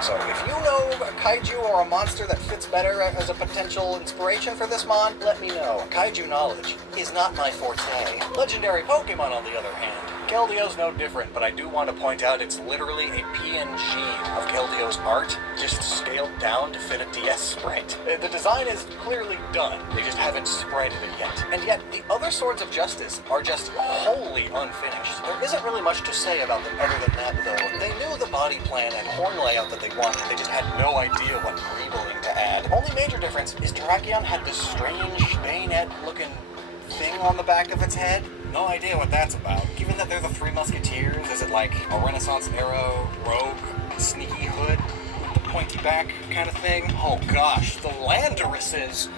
So if you know a kaiju or a monster that fits better as a potential inspiration for this mon, let me know. Kaiju knowledge is not my forte. Legendary Pokemon, on the other hand, Keldeo's no different, but I do want to point out it's literally a PNG of Keldeo's art, just scaled down to fit a DS sprite. The design is clearly done, they just haven't sprited it yet. And yet, the other Swords of Justice are just wholly unfinished. There isn't really much to say about them other than that, though. They knew the body plan and horn layout that they wanted, they just had no idea what greebling to add. Only major difference is Terrakion had this strange bayonet-looking thing on the back of its head. No idea what that's about. Given that they're the Three Musketeers, is it like a Renaissance era rogue, sneaky hood, pointy back kind of thing? Oh gosh, the Landeruses!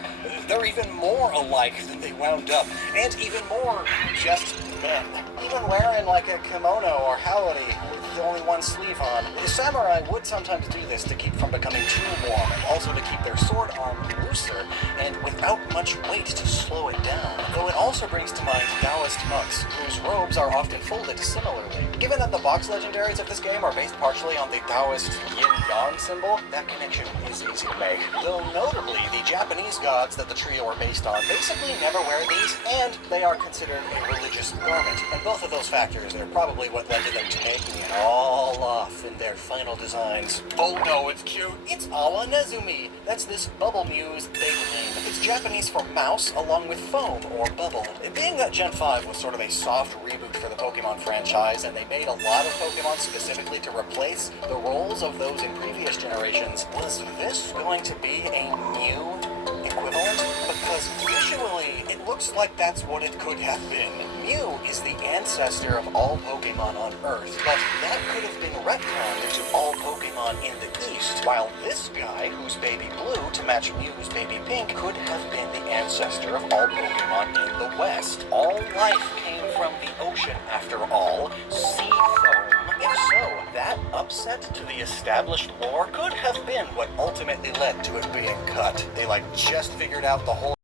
They're even more alike than they wound up, and even more just men. Even wearing like a kimono or howdy with only one sleeve on, the samurai would sometimes do this to keep from becoming too warm, and also to keep their sword arm looser, and without much weight to slow it down. Though it also brings to mind Taoist monks, whose robes are often folded similarly. Given that the box legendaries of this game are based partially on the Taoist yin-yang symbol, that connection is easy to make. Though notably, the Japanese gods that the trio are based on basically never wear these, and they are considered a religious garment. And both of those factors are probably what led to them taking it all off in their final designs. Oh no, it's cute. It's Awa Nezumi. That's this Bubble Muse baby name. It's Japanese for mouse, along with foam or bubble. Being that Gen 5 was sort of a soft reboot for the Pokemon franchise, and they made a lot of Pokemon specifically to replace the roles of those in previous generations, was this going to be a Mew equivalent? Because visually, it looks like that's what it could have been. Mew is the ancestor of all Pokemon on Earth, but that could have been retconned to all Pokemon in the East, while this guy, who's baby blue to match Mew's baby pink, could have been the ancestor of all Pokemon in the West. All life came from the ocean, after all. Sea foam. If so, that upset to the established lore could have been what ultimately led to it being cut. They just figured out the whole